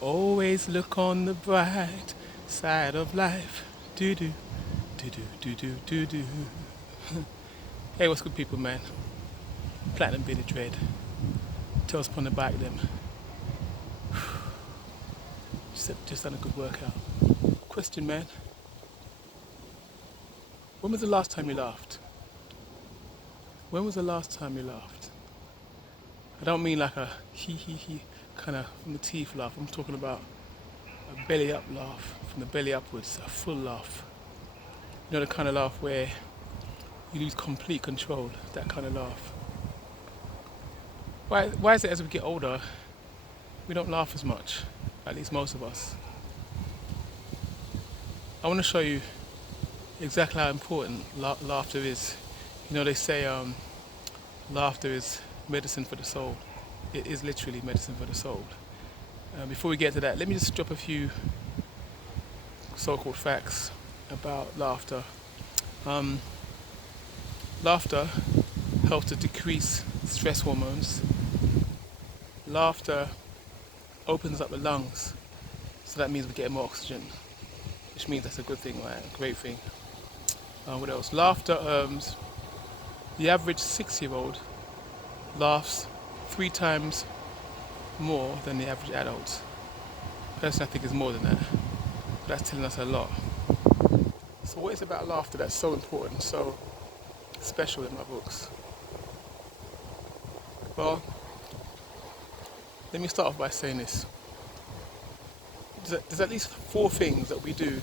Always look on the bright side of life. Do do do do do do do do. Hey, what's good, people, man? Platinum Bearded Dread. Tails upon the bike, them. Just done a good workout. Question, man. When was the last time you laughed? When was the last time you laughed? I don't mean like a he kind of from the teeth laugh. I'm talking about a belly up laugh, from the belly upwards, a full laugh. You know, the kind of laugh where you lose complete control, that kind of laugh. Why is it as we get older, we don't laugh as much? At least most of us. I want to show you exactly how important laughter is. You know, they say laughter is medicine for the soul. It is literally medicine for the soul. Before we get to that, let me just drop a few so-called facts about laughter. Um, Laughter helps to decrease stress hormones. Laughter opens up the lungs, so that means we get more oxygen, which means that's a good thing, right? A great thing. What else? Laughter, the average 6-year-old laughs 3 times more than the average adult. Personally, I think it's more than that. But that's telling us a lot. So what is it about laughter that's so important, so special in my books? Well, let me start off by saying this. There's at least 4 things that we do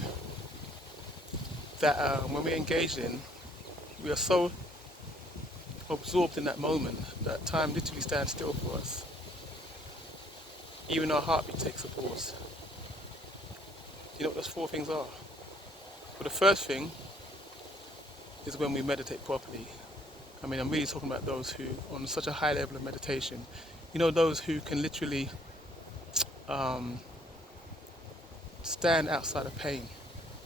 that when we're engaged in, we are so absorbed in that moment that time literally stands still for us. Even our heartbeat takes a pause. You know what those 4 things are? Well, the first thing is when we meditate properly. I mean, I'm really talking about those who, on such a high level of meditation, you know, those who can literally stand outside of pain,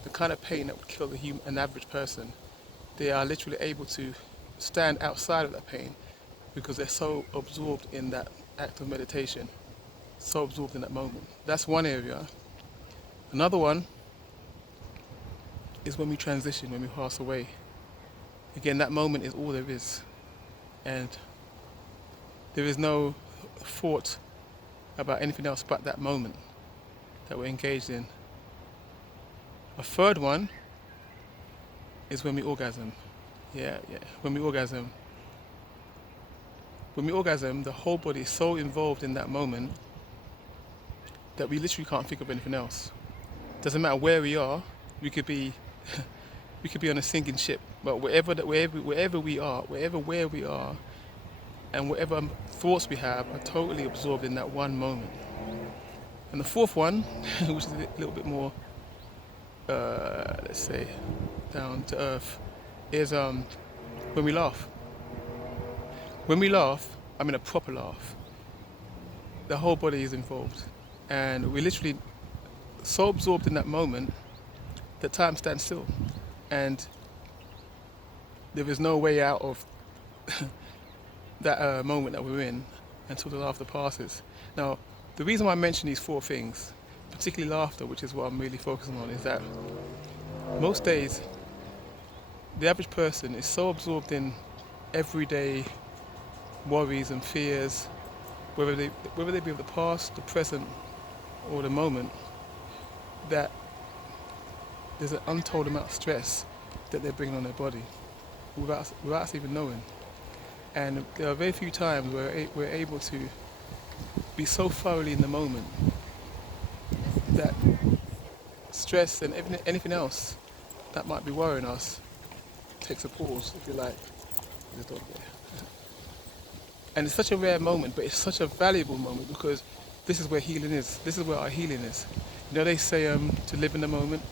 the kind of pain that would kill an average person. They are literally able to stand outside of that pain because they're so absorbed in that act of meditation, so absorbed in that moment. That's one area. Another one is when we transition, when we pass away. Again, that moment is all there is, and there is no thought about anything else but that moment that we're engaged in. A third one is when we orgasm. Yeah. When we orgasm, the whole body is so involved in that moment that we literally can't think of anything else. Doesn't matter where we are. We could be on a sinking ship, but wherever we are, where we are, and whatever thoughts we have are totally absorbed in that one moment. And the fourth one, which is a little bit more, let's say, down to earth, is when we laugh. When we laugh, I mean a proper laugh, the whole body is involved, and we're literally so absorbed in that moment that time stands still, and there is no way out of that moment that we're in until the laughter passes. Now, the reason why I mention these 4 things, particularly laughter, which is what I'm really focusing on, is that most days the average person is so absorbed in everyday worries and fears, whether they be of the past, the present, or the moment, that there's an untold amount of stress that they're bringing on their body without us even knowing. And there are very few times where we're able to be so thoroughly in the moment that stress and anything else that might be worrying us takes a pause, if you like. There's a dog there. And it's such a rare moment, but it's such a valuable moment because this is where healing is. This is where our healing is. You know, they say to live in the moment.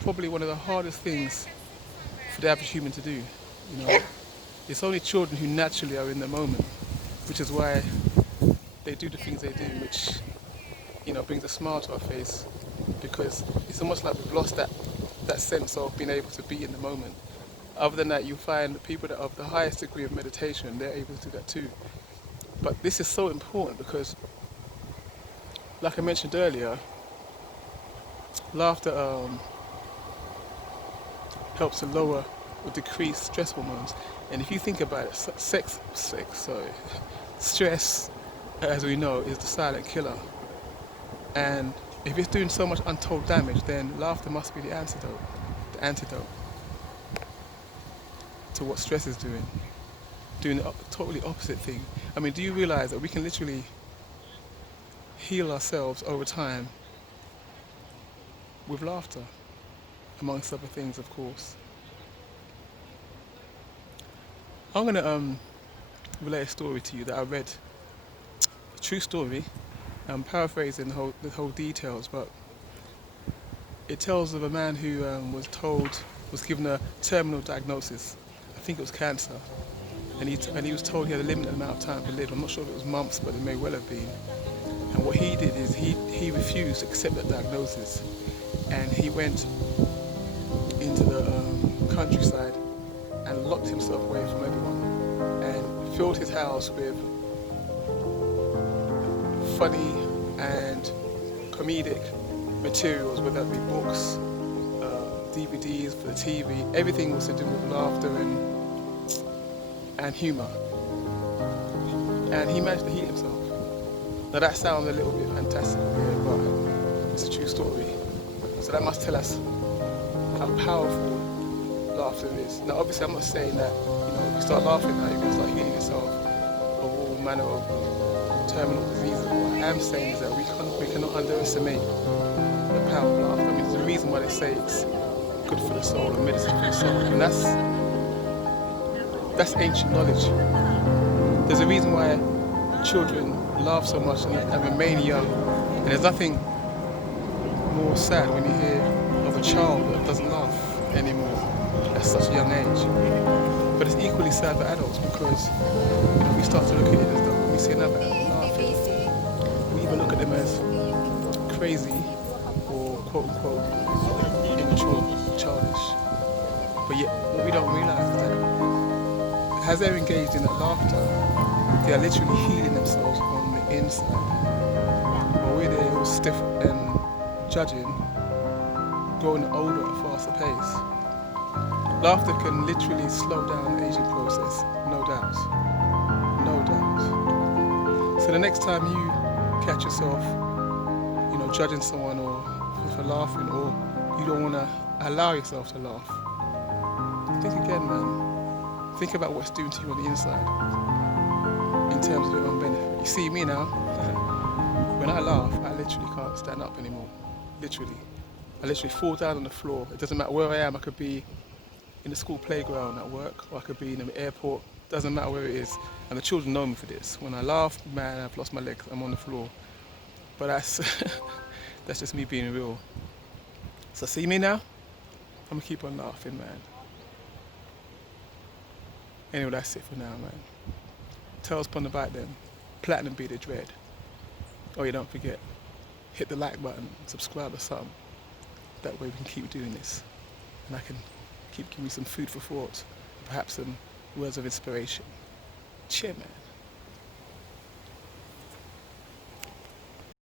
Probably one of the hardest things for the average human to do. You know, it's only children who naturally are in the moment, which is why they do the things they do, which, you know, brings a smile to our face, because it's almost like we've lost that sense of being able to be in the moment. Other than that, you find that people that have the highest degree of meditation, they're able to do that too. But this is so important because like I mentioned earlier, laughter helps to lower or decrease stress hormones. And if you think about it, stress, as we know, is the silent killer. And if it's doing so much untold damage, then laughter must be the antidote to what stress is doing the totally opposite thing. I mean, do you realize that we can literally heal ourselves over time with laughter, amongst other things, of course? I'm gonna relate a story to you that I read, a true story. I'm paraphrasing the whole details, but it tells of a man who was given a terminal diagnosis. I think it was cancer, and he was told he had a limited amount of time to live. I'm not sure if it was months, but it may well have been. And what he did is he refused to accept that diagnosis, and he went into the countryside and locked himself away from everyone and filled his house with funny and comedic materials, whether it be books, DVDs for the TV. Everything was to do with laughter and humour. And he managed to heal himself. Now that sounds a little bit fantastical here, but it's a true story. So that must tell us how powerful laughter is. Now obviously I'm not saying that, if you start laughing now, you can start healing yourself of all manner of terminal diseases. What I am saying is that we cannot underestimate the power of laughter. I mean, there's a reason why they say it's good for the soul and medicine for the soul. And that's ancient knowledge. There's a reason why children laugh so much and remain young. And there's nothing more sad when you hear of a child that doesn't laugh anymore at such a young age. But it's equally sad for adults because we start to look at it as though when we see another adult laughing, we either look at them as crazy or quote unquote immature, childish. But yet what we don't realise is that as they're engaged in that laughter, they are literally healing themselves on the inside. While we're there all stiff and judging, growing older at a faster pace. Laughter can literally slow down the aging process, no doubt. No doubt. So the next time you catch yourself, judging someone or for laughing, or you don't want to allow yourself to laugh, think again, man. Think about what it's doing to you on the inside in terms of your own benefit. You see me now, when I laugh, I literally can't stand up anymore. Literally. I literally fall down on the floor. It doesn't matter where I am. I could be in the school playground at work, or I could be in an airport. Doesn't matter where it is. And the children know me for this. When I laugh, man, I've lost my legs. I'm on the floor. But that's just me being real. So see me now? I'm gonna keep on laughing, man. Anyway, that's it for now, man. Tell us upon the bike then. Platinum be the dread. Oh, you don't forget. Hit the like button, subscribe or something. That way we can keep doing this. And I can keep giving you some food for thought. Perhaps some words of inspiration. Cheer, man.